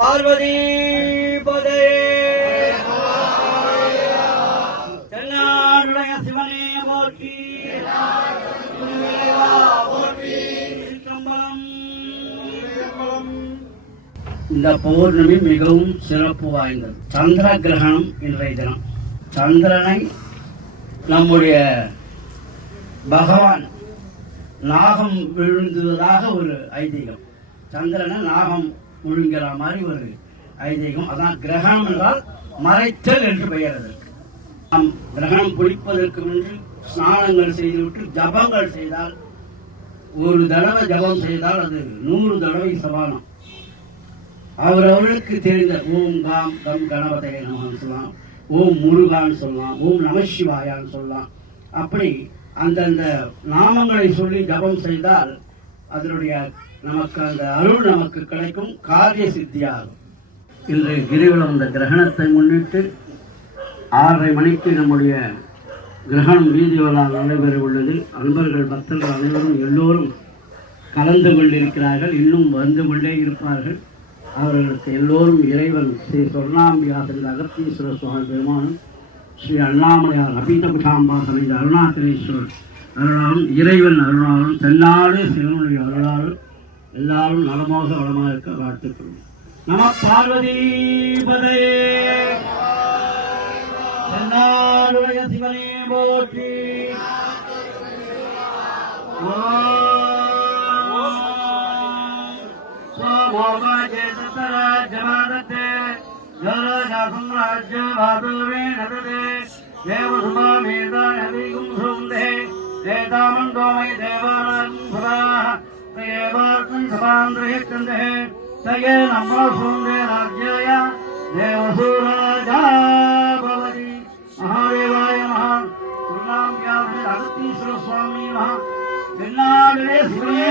பார்வதி பதே தென்னாடுடைய சிவனே போற்றி. இந்த பௌர்ணமி மிகவும் சிறப்பு வாய்ந்தது. சந்திர கிரகணம் இன்றைய தினம். சந்திரனை நம்முடைய பகவான் நாகம் விழுந்ததாக ஒரு ஐதீகம். சந்திரனை நாகம் விழுங்கிற மாதிரி ஒரு ஐதீகம். அதான் கிரகணம் என்றால் மறைத்தல் என்று பெயர். அதற்கு நாம் கிரகணம் பிடிப்பதற்கு முன்பு ஸ்நானங்கள் செய்துவிட்டு ஜபங்கள் செய்தால், ஒரு தடவை ஜபம் செய்தால் அது 100 தடவை சமானம். அவரவர்களுக்கு தெரிந்த ஓம் காம் கம் கணபதே நமன்னு சொல்லலாம், ஓம் முருகான்னு சொல்லலாம், ஓம் நமசிவாயான்னு சொல்லலாம். அப்படி அந்தந்த நாமங்களை சொல்லி ஜபம் செய்தால் அதனுடைய நமக்கு அந்த அருள் நமக்கு கிடைக்கும், காரிய சித்தியாகும். இன்று கிரிவலம் இந்த கிரகணத்தை முன்னிட்டு 6:30 மணிக்கு நம்முடைய கிரகணம் வீதி விழா நடைபெற உள்ளது. அன்பர்கள் பக்தர்கள் அனைவரும் எல்லோரும் கலந்து கொண்டிருக்கிறார்கள், இன்னும் வந்து கொண்டே இருப்பார்கள். அவர்களுக்கு எல்லோரும் இறைவன் ஸ்ரீ சொர்ணாம்பிகாசன் அகத்தீஸ்வர சுவாமி பெருமானும், ஸ்ரீ அண்ணாமலையார் அபிதகுஷாம்பா சமைந்த அருணாச்சலேஸ்வரர் அருளாலும், இறைவன் அருளாலும், தென்னாடு சிவனுடைய அருளாலும் எல்லாரும் நலமாக வளமாக இருக்க வாழ்த்துக்கிறோம். நம பார்வதி பதே. தென்னாடுடைய சிவனே போற்றி. ஜமாதத்தே ஜராஜாசம்ராஜ்ய பாதுவே நததே தேவசுமாமேதானதிகும் சுந்தே தேதாமந்தோமை தேவானாம் சதாஹ தேவார்த்தம் சபாந்திரஹிக்கந்தே தயே நமோ சுந்தே ராஜ்யாய தேவசூராஜா பவதி. மகாதேவாய மகா. சொர்ணாம்பிகாசன் அகத்தீஸ்வர சுவாமி மகா. தென்னாடுடைய சிவனே